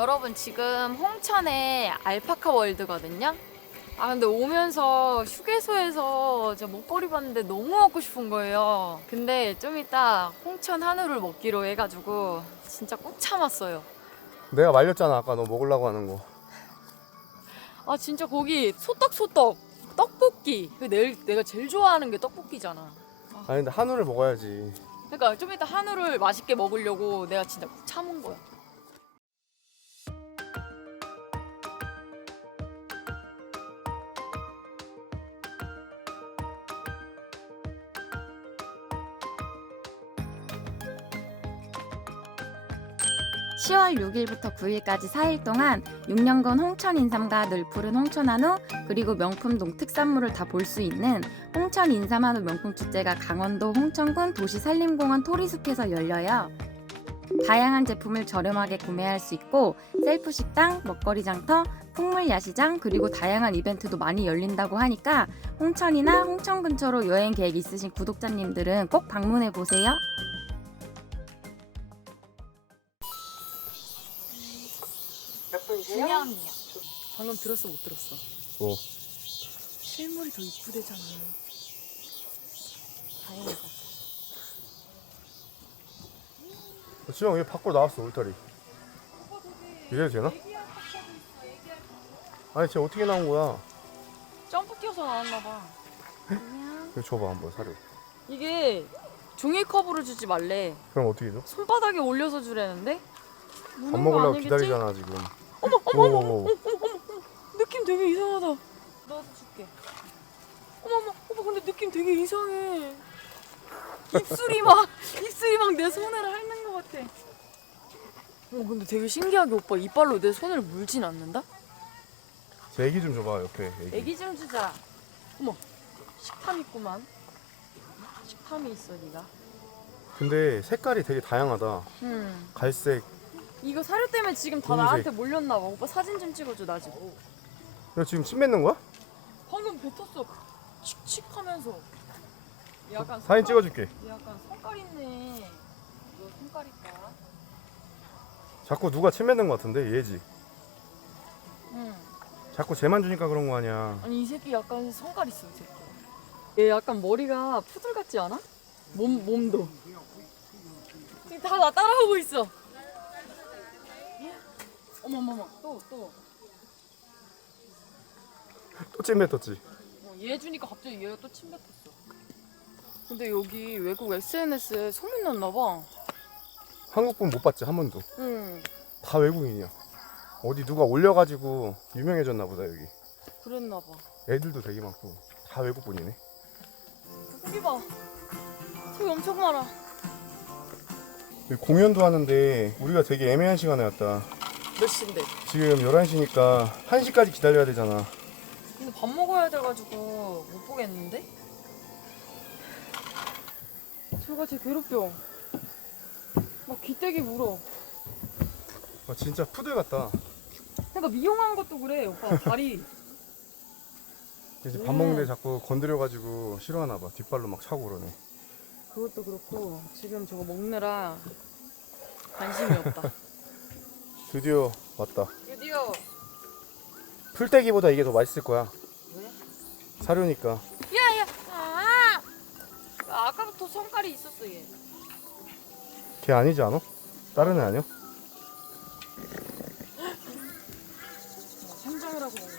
여러분 지금 홍천의 알파카 월드거든요. 아 근데 오면서 휴게소에서 저 먹거리 봤는데 너무 먹고 싶은 거예요. 근데 좀 이따 홍천 한우를 먹기로 해가지고 진짜 꾹 참았어요. 내가 말렸잖아 아까 너 먹으려고 하는 거. 아 진짜 거기 소떡소떡 떡볶이. 내가 제일 좋아하는 게 떡볶이잖아. 아니 근데 한우를 먹어야지. 그러니까 좀 이따 한우를 맛있게 먹으려고 내가 진짜 꾹 참은 거야. (10월 6일부터 9일까지) 4일 동안 6년간 홍천 인삼과 늘 푸른 홍천 한우 그리고 명품 농특산물을 다 볼 수 있는 홍천 인삼 한우 명품 축제가 강원도 홍천군 도시산림공원 토리숲에서 열려요. 다양한 제품을 저렴하게 구매할 수 있고 셀프 식당, 먹거리 장터, 풍물 야시장 그리고 다양한 이벤트도 많이 열린다고 하니까 홍천이나 홍천 근처로 여행 계획 있으신 구독자님들은 꼭 방문해 보세요. 몇 분이세요? 중요합니다. 방금 들었어 못 들었어? 뭐? 실물이 더 이쁘대잖아. 다행이다. 지영 얘 밖으로 나왔어 울타리. 이래도 되나? 아니 쟤 어떻게 나온 거야? 점프 뛰어서 나왔나 봐. 이거 줘봐 한번 사료. 이게 종이컵으로 주지 말래. 그럼 어떻게 줘? 손바닥에 올려서 주라는데? 밥 먹으려고 기다리잖아 지금. 어머. 느낌 되게 이상하다. 넣어서 줄게. 어머 근데 느낌 되게 이상해. 입술이 막 내 손을 핥는 것 같아. 근데 되게 신기하게 오빠 이빨로 내 손을 물진 않는다? 제 애기 좀 줘봐 옆에 애기. 애기 좀 주자. 어머 식탐 있구만. 식탐이 있어 니가. 근데 색깔이 되게 다양하다. 갈색. 이거 사료 때문에 지금 다 분홍색. 나한테 몰렸나 봐. 오빠 사진 좀 찍어줘 나 지금. 너 지금 침 뱉는 거야? 방금 뱉었어. 칙칙하면서. 약간 사진 찍어줄게. 약간 성깔 있네. 너 성깔 있다. 자꾸 누가 침 뱉는 거 같은데 얘지. 응. 자꾸 쟤만 주니까 그런 거 아니야. 아니 이 새끼 약간 성깔 있어 이 새끼. 얘 약간 머리가 푸들 같지 않아? 몸도. 지금 다 나 따라오고 있어. 어머머머 또. 또 침 뱉었지. 얘 주니까 갑자기 얘가 또 침 뱉었어. 근데 여기 외국 SNS에 소문 났나 봐. 한국 분 못 봤지 한 번도. 응. 다 외국인이야. 어디 누가 올려가지고 유명해졌나 보다 여기. 그랬나 봐. 애들도 되게 많고 다 외국 분이네. 여기 봐. 저기 엄청 많아. 여기 공연도 하는데 우리가 되게 애매한 시간에 왔다. 몇 시인데? 지금 11시니까 1시까지 기다려야 되잖아. 근데 밥 먹어야 돼가지고 못 보겠는데? 저가 쟤 괴롭혀. 막 귀때기 물어. 아, 진짜 푸들 같다. 그러니까 미용한 것도 그래 오빠 다리. 이제 밥 먹는데 자꾸 건드려가지고 싫어하나 봐. 뒷발로 막 차고 그러네. 그것도 그렇고 지금 저거 먹느라 관심이 없다. 드디어 왔다. 드디어. 풀떼기보다 이게 더 맛있을 거야. 왜? 사료니까. 야야. 아까부터 성깔이 있었어 얘. 걔 아니지 않아? 다른 애 아니야? 삼장을 하고 먹네.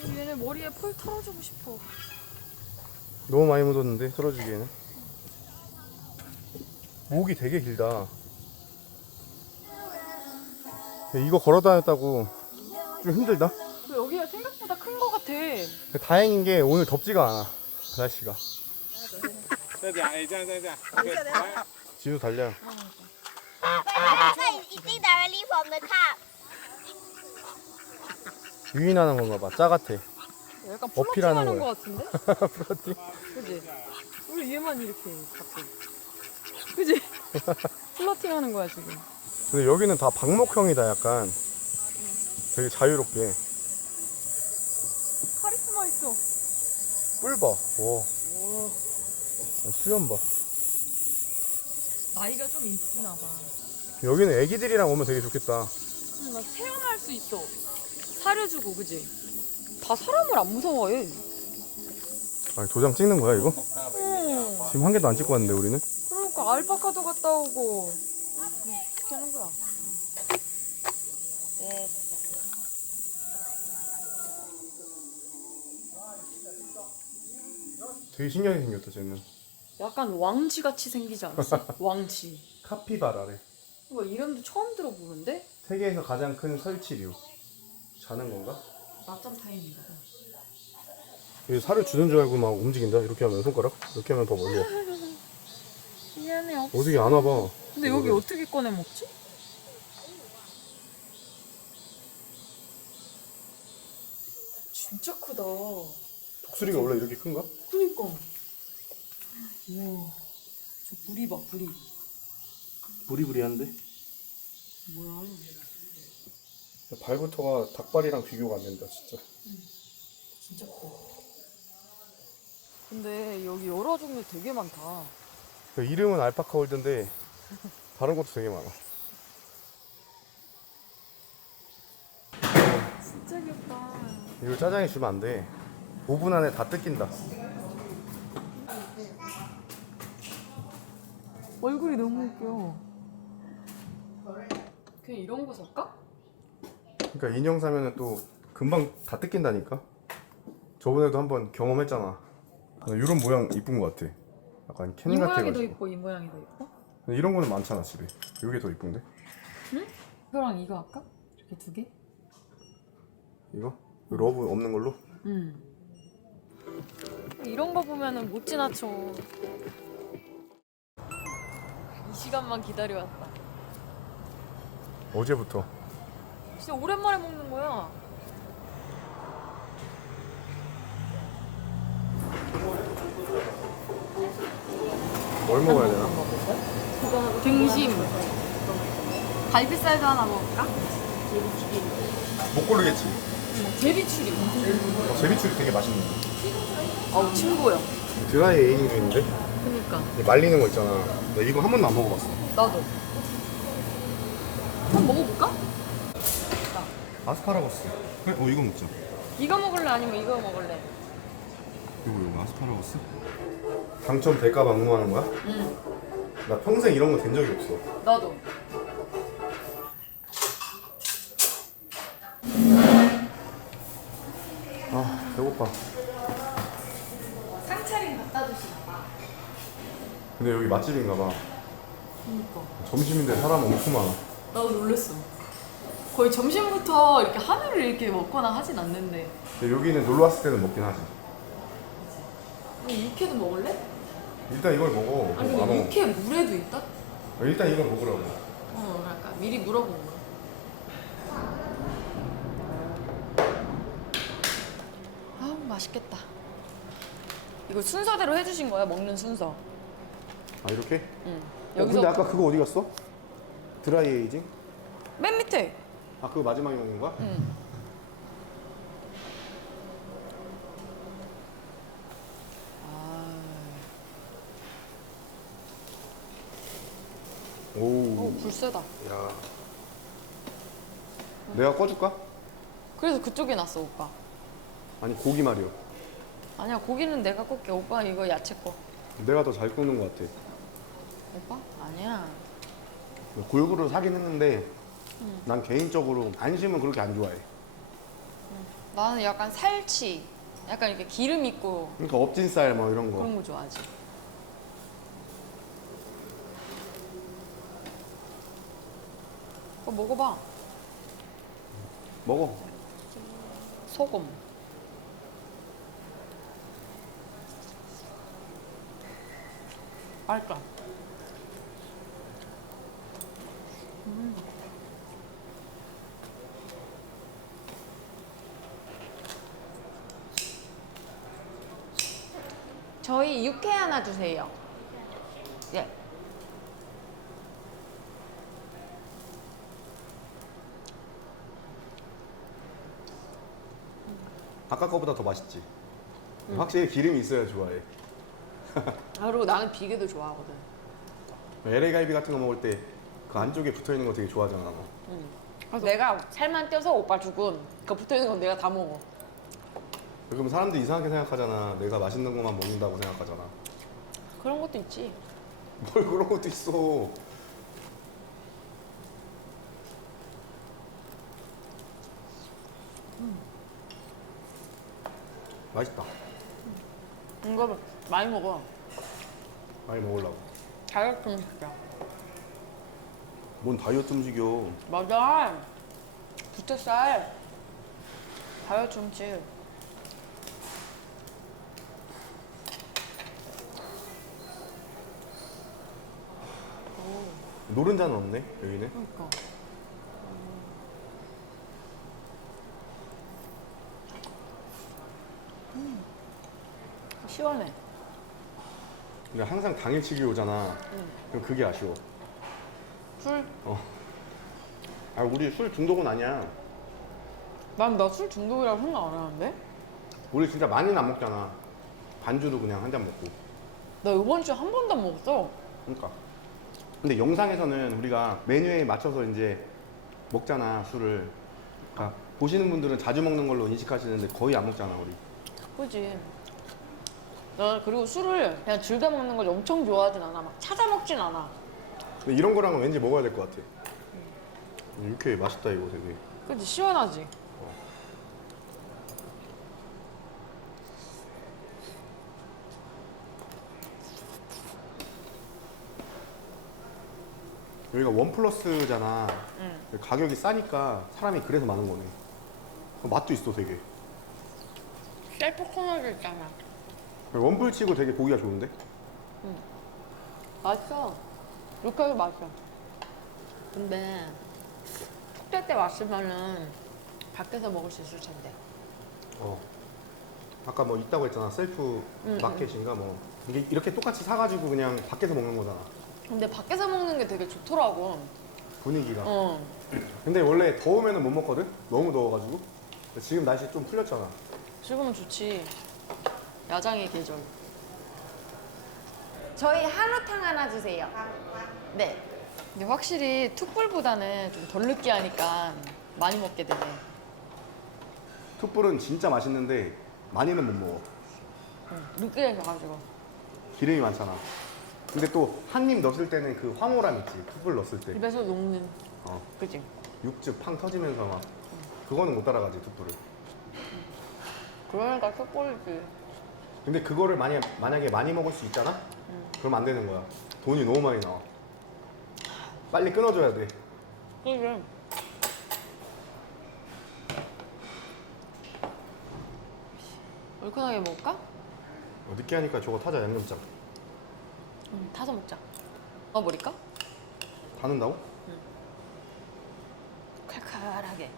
근데 얘네 머리에 폴 털어주고 싶어. 너무 많이 묻었는데 썰어주기에는. 목이 되게 길다. 이거 걸어 다녔다고 좀 힘들다. 여기가 생각보다 큰 거 같아. 다행인 게 오늘 덥지가 않아 날씨가. 再讲，哎，这样，OK，来。 지수 달려. It's eating directly from the cup. 유인하는 건가 봐. 짜 같아. 약간 어필하는 플러팅하는 거야. 거 같은데? 플러팅. 그지? 우리 얘만 이렇게 갑자기. 그지? 플러팅하는 거야 지금. 근데 여기는 다 방목형이다 약간. 되게 자유롭게. 카리스마 있어. 꿀 봐. 와. 수염 봐. 나이가 좀 있으나 봐. 여기는 애기들이랑 오면 되게 좋겠다. 막 태어날 수 있어. 사려주고 그지? 다 사람을 안 무서워해. 아니, 도장 찍는 거야 이거? 어. 지금 한 개도 안 찍고 왔는데 우리는? 그러니까 알파카도 갔다 오고. 어떻게 하는 거야? 되게 신기하게 생겼다 쟤는. 약간 왕치 같이 생기지 않았어? 왕치. 카피바라래. 이거 이름도 처음 들어보는데? 세계에서 가장 큰 설치류. 자는 건가? 낮잠 타임인가 봐. 얘 살을 주는 줄 알고 막 움직인다. 이렇게 하면 손가락? 이렇게 하면 더 멀리 와. 미안해 없어. 어떻게 안 와봐. 근데 여기 어떻게 꺼내 먹지? 진짜 크다. 독수리가 원래 이렇게 큰가? 그니까. 우와. 저 부리 봐, 부리. 부리부리한데? 뭐야. 발부터가 닭발이랑 비교가 안 된다 진짜. 진짜 커. 근데 여기 여러 종류 되게 많다. 이름은 알파카 홀드인데 다른 것도 되게 많아. 진짜 귀엽다. 이거 짜장에 주면 안 돼. 5분 안에 다 뜯긴다. 얼굴이 너무 웃겨. 그냥 이런 거 살까? 그러니까 인형 사면은 또 금방 다 뜯긴다니까. 저번에도 한번 경험했잖아. 이런 모양 이쁜 것 같아. 약간 이 캔 모양이 더 같아가지고. 이뻐, 이 모양이 더 이뻐? 근데 이런 거는 많잖아 집에. 이게 더 이쁜데? 이거랑 이거 할까? 이렇게 두 개? 이거? 러브 없는 걸로? 응. 이런 거 보면은 못 지나쳐. 이 시간만 기다려왔다. 어제부터. 진짜 오랜만에 먹는 거야. 뭘 먹어야 되나? 등심. 갈비살도 하나 먹을까? 못 고르겠지. 제비추리. 제비추리 되게 맛있는데. 어우, 친구야. 드라이 에이징도 있는데? 그니까. 말리는 거 있잖아. 나 이거 한 번도 안 먹어봤어. 나도. 한번 먹어볼까? 아스파라거스. 그래? 이거 먹자. 이거 먹을래? 아니면 이거 먹을래? 이거 아스파라거스? 당첨될까 막무하는 거야? 응. 나 평생 이런 거 된 적이 없어. 나도. 아 배고파. 상차림 갖다 주시나 봐. 근데 여기 맛집인가 봐. 그니까. 점심인데 사람 엄청 많아. 나도 놀랬어. 거의 점심부터 이렇게 하늘을 이렇게 먹거나 하진 않는데. 근데 여기는 놀러 왔을 때는 먹긴 하지. 아니, 육회도 먹을래? 일단 이걸 먹어. 아니, 안 근데 먹어. 육회 물에도 있다? 일단 이걸 먹으라고. 그러니까 미리 물어보는 거야. 아우, 맛있겠다. 이거 순서대로 해주신 거야, 먹는 순서. 아 이렇게? 응. 근데 여기서 아까 그거 어디 갔어? 드라이 에이징? 맨 밑에. 아 그거 마지막에 먹는 거야? 응. 오. 오, 불 세다. 야. 내가 꺼줄까? 그래서 그쪽에 놨어, 오빠. 아니 고기 말이요. 아니야, 고기는 내가 굽게. 오빠 이거 야채 꺼. 내가 더 잘 굽는 것 같아. 오빠? 아니야. 골고루 사긴 했는데 난 개인적으로 안심은 그렇게 안 좋아해. 나는 약간 살치. 약간 이렇게 기름 있고 그러니까 업진살 뭐 이런 거. 그런 거 좋아하지. 그거 먹어봐. 먹어. 소금. 맛있다. 저희 육회 하나 주세요. 예. 아까 거보다 더 맛있지. 확실히 기름이 있어야 좋아해. 아, 그리고 나는 비계도 좋아하거든. LA 갈비 같은 거 먹을 때 그 안쪽에 붙어 있는 거 되게 좋아하잖아. 너. 내가 살만 떼서 오빠 주고 그 붙어있는 건 내가 다 먹어. 그럼 사람들이 이상하게 생각하잖아. 내가 맛있는 것만 먹는다고 생각하잖아. 그런 것도 있지. 뭘 그런 것도 있어. 맛있다. 이거 많이 먹어. 많이 먹으려고. 다이어트 음식이야. 뭔 다이어트 음식이요. 맞아. 부채살. 다이어트 음식. 노른자는 없네 여기는. 그러니까. 시원해. 근데 항상 당일치기 오잖아. 그럼 그게 아쉬워. 술? 아 우리 술 중독은 아니야. 난 나 술 중독이라고 생각 안 하는데? 우리 진짜 많이는 안 먹잖아. 반주도 그냥 한 잔 먹고. 나 이번 주에 한 번도 안 먹었어. 그러니까. 근데 영상에서는 우리가 메뉴에 맞춰서 이제 먹잖아 술을. 그러니까 보시는 분들은 자주 먹는 걸로 인식하시는데 거의 안 먹잖아 우리. 그지. 나 그리고 술을 그냥 즐겨 먹는 걸 엄청 좋아하진 않아. 막 찾아 먹진 않아. 근데 이런 거랑은 왠지 먹어야 될 것 같아. 이렇게 맛있다 이거 되게. 그지 시원하지. 여기가 원 플러스잖아. 가격이 싸니까 사람이 그래서 많은 거네. 맛도 있어 되게. 셀프 코너도 있잖아. 원불 치고 되게 보기가 좋은데? 맛있어. 이렇게 해서 맛있어. 근데 축제 때 왔으면은 밖에서 먹을 수 있을 텐데. 아까 뭐 있다고 했잖아. 셀프 마켓인가 뭐. 이게 이렇게 똑같이 사가지고 그냥 밖에서 먹는 거잖아. 근데 밖에서 먹는 게 되게 좋더라고. 분위기가. 어. 근데 원래 더우면은 못 먹거든? 너무 더워가지고. 근데 지금 날씨 좀 풀렸잖아. 지금은 좋지. 야장의 계절. 저희 한우탕 하나 주세요. 네. 근데 확실히 툭불보다는 좀 덜 느끼하니까 많이 먹게 되네. 툭불은 진짜 맛있는데 많이는 못 먹어. 느끼해져가지고. 기름이 많잖아. 근데 또 한 입 넣었을 때는 그 황홀함 있지. 툭불 넣었을 때. 입에서 녹는. 어. 그지? 육즙 팡 터지면서 막. 그거는 못 따라가지 툭불을. 그러니까 툭불이지. 근데 그거를 만약에 많이 먹을 수 있잖아? 그럼 안 되는 거야. 돈이 너무 많이 나와. 빨리 끊어줘야 돼. 그지? 얼큰하게 먹을까? 늦게 하니까 저거 타자 양념장. 타서 먹자. 넣어버릴까? 다 넣는다고? 칼칼하게.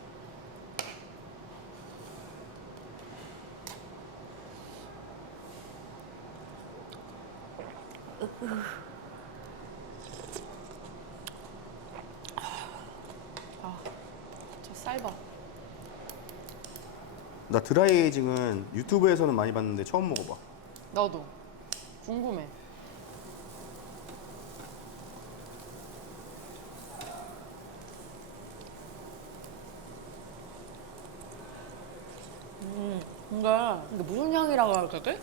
저 쌀밥. 나 드라이에이징은 유튜브에서는 많이 봤는데 처음 먹어봐. 나도. 궁금해. 근데 무슨 향이라고 해야 되지?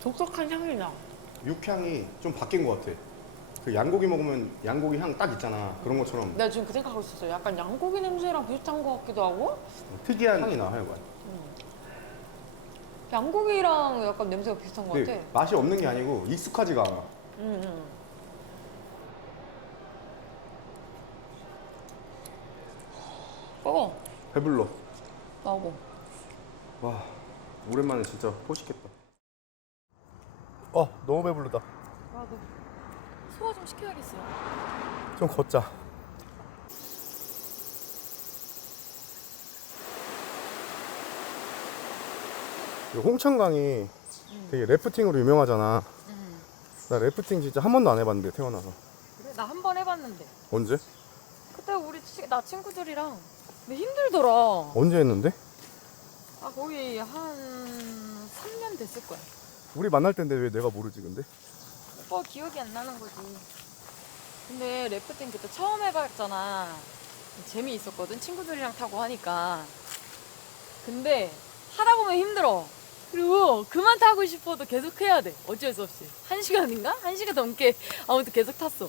독특한 향이 나. 육향이 좀 바뀐 것 같아. 그 양고기 먹으면 양고기 향 딱 있잖아. 그런 것처럼 내가 지금 그 생각하고 있었어. 약간 양고기 냄새랑 비슷한 것 같기도 하고 특이한 향이 나 하여간. 양고기랑 약간 냄새가 비슷한 것 같아. 근데 맛이 없는 게 아니고 익숙하지가 않아. 먹어. 배불러. 나오고. 와, 오랜만에 진짜 포식했다. 너무 배부르다. 나도. 소화 좀 시켜야겠어요. 좀 걷자. 홍천강이 되게 래프팅으로 유명하잖아. 나 래프팅 진짜 한 번도 안 해봤는데 태어나서. 그래? 나 한 번 해봤는데. 언제? 그때 나 친구들이랑. 근데 힘들더라. 언제 했는데? 아 거의 한 3년 됐을 거야. 우리 만날 텐데 왜 내가 모르지 근데? 오빠 기억이 안 나는 거지. 근데 래프팅 그때 처음 해봤잖아. 재미있었거든, 친구들이랑 타고 하니까. 근데 하다 보면 힘들어. 그리고 그만 타고 싶어도 계속 해야 돼. 어쩔 수 없이. 1시간인가? 1시간 넘게 아무튼 계속 탔어.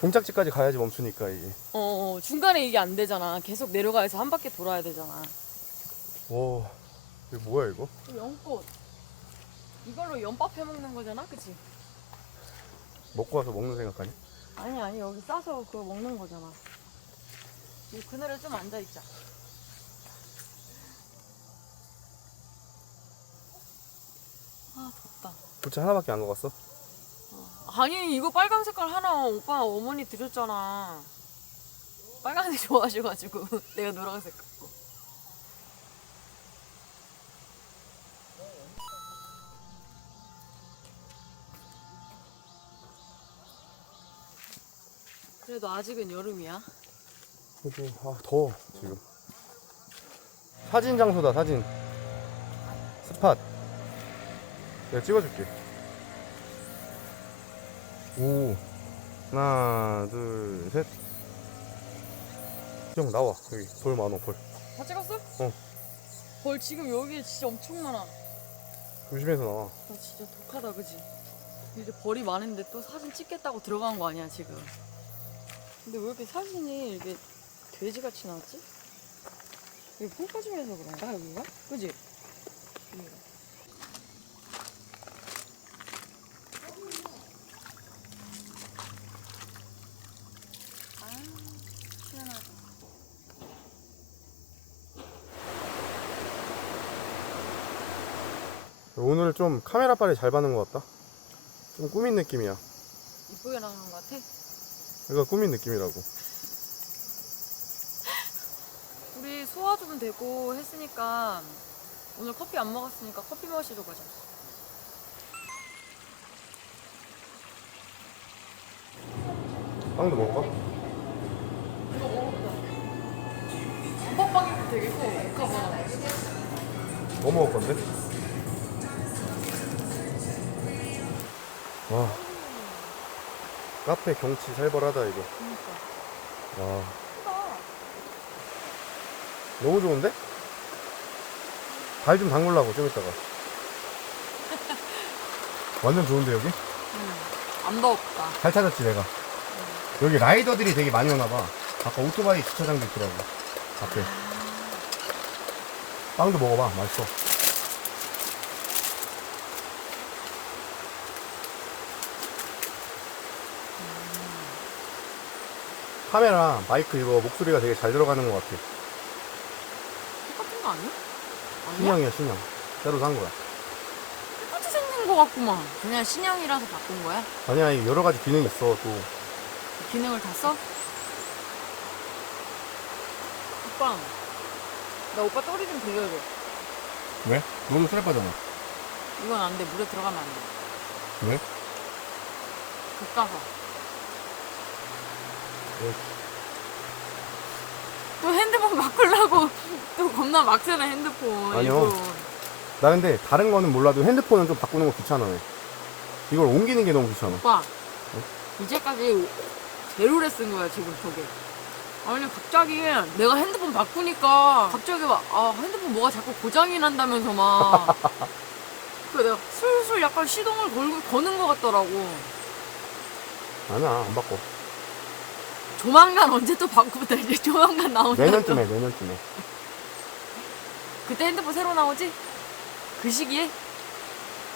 종착지까지 가야지 멈추니까 이게. 중간에 이게 안 되잖아. 계속 내려가서 한 바퀴 돌아야 되잖아. 와, 이거 뭐야 이거? 연꽃. 이걸로 연밥 해먹는 거잖아, 그치? 먹고 와서 먹는 생각하니? 아니, 여기 싸서 그거 먹는 거잖아. 이 그늘에 좀 앉아있자. 아, 덥다. 부채 하나밖에 안 먹었어? 아니, 이거 빨간 색깔 하나 오빠 어머니 드렸잖아. 빨간색 좋아하셔가지고 내가 노란색 갖고. 그래도 아직은 여름이야. 그치. 아, 더워 지금. 사진 장소다, 사진. 스팟. 내가 찍어줄게. 오, 하나 둘 셋. 형 나와. 여기 벌 많아, 벌. 다 찍었어? 어. 벌 지금 여기에 진짜 엄청 많아. 조심해서 나와. 나 진짜 독하다, 그지? 이제 벌이 많은데 또 사진 찍겠다고 들어간 거 아니야, 지금? 근데 왜 이렇게 사진이 이렇게 돼지같이 나왔지? 이게 폰까지면서 그런가, 여기가? 그지? 여기가. 아, 시원하다. 오늘 좀 카메라 빨이 잘 받는 것 같다. 좀 꾸민 느낌이야. 이쁘게 나오는 것 같아? 이거 꾸민 느낌이라고. 우리 소화 좀 되고 했으니까 오늘 커피 안 먹었으니까 커피 마시러 가자. 빵도 먹을까? 이거 먹었다. 단팥빵이 되게 커. 모카바나. 뭐 먹을 건데? 와, 카페 경치 살벌하다 이거. 그러니까. 와, 크다. 너무 좋은데? 발 좀 담글라고 좀 이따가. 완전 좋은데 여기? 안 더웠다. 잘 찾았지 내가. 여기 라이더들이 되게 많이 오나봐. 아까 오토바이 주차장도 있더라고 앞에. 빵도 먹어봐, 맛있어. 카메라, 마이크 이거 목소리가 되게 잘 들어가는 것 같아. 똑같은 거 아니야? 아니야? 신형이야, 신형. 새로 산 거야. 똑같이 생긴 거 같구만. 그냥 신형이라서 바꾼 거야? 아니야, 이 여러 가지 기능이 있어 또. 기능을 다 써? 오빠, 나 오빠 떠리 좀 빌려줘. 왜? 너도 쌀 빠잖아. 이건 안 돼. 물에 들어가면 안 돼. 왜? 볶아서. 또 핸드폰 바꾸려고 또 겁나 막 사네, 핸드폰. 아니요. 일부러. 나 근데 다른 거는 몰라도 핸드폰은 좀 바꾸는 거 귀찮아. 이걸 옮기는 게 너무 귀찮아. 오빠, 이제까지 제로를 쓴 거야, 지금 저게. 아니, 갑자기 내가 핸드폰 바꾸니까 갑자기 막, 핸드폰 뭐가 자꾸 고장이 난다면서 막. 그래, 내가 슬슬 약간 시동을 거는 것 같더라고. 아니야, 안 바꿔. 조만간 언제 또 바꾸면 이제 조만간 나오냐. 내년쯤에, 내년쯤에. 그때 핸드폰 새로 나오지? 그 시기에?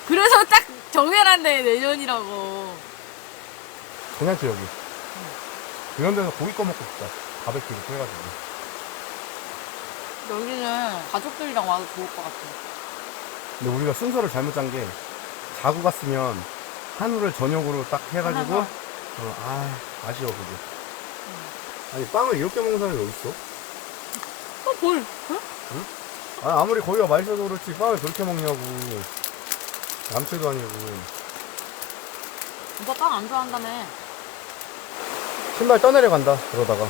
그래서 딱 정해놨네, 내년이라고. 괜찮지, 여기. 이런 데서 고기 꺼먹고 싶다. 바베큐로 해가지고. 여기는 가족들이랑 와도 좋을 것 같아. 근데 우리가 순서를 잘못 짠 게, 자고 갔으면 한우를 저녁으로 딱 해가지고, 하나가. 아쉬워, 그게. 아니, 빵을 이렇게 먹는 사람이 어딨어? 볼. 응? 아무리 거기가 맛있어서 그렇지, 빵을 그렇게 먹냐고. 남체도 아니고. 오빠 빵 안 좋아한다며. 신발 떠내려간다, 그러다가.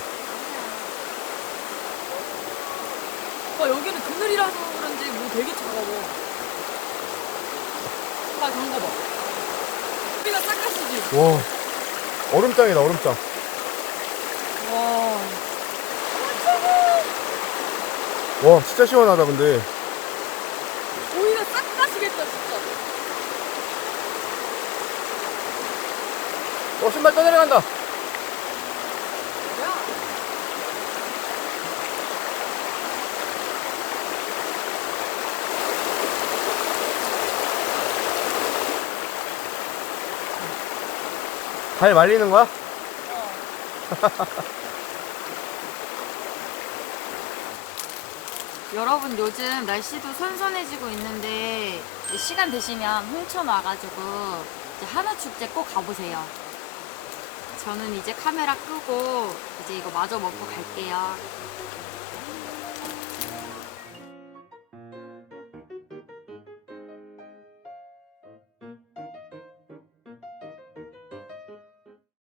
오빠 여기는 그늘이라서 그런지 뭐 되게 차가워. 오빠 경거 봐. 여기가 싹가시지? 와, 얼음장이다, 얼음장. 와. 와, 진짜 시원하다, 근데. 오히려 싹가시겠다 진짜. 신발 떠내려간다. 야. 발 말리는 거야? 여러분 요즘 날씨도 선선해지고 있는데 이제 시간 되시면 홍천 와가지고 이제 한우축제 꼭 가보세요. 저는 이제 카메라 끄고 이제 이거 마저 먹고 갈게요.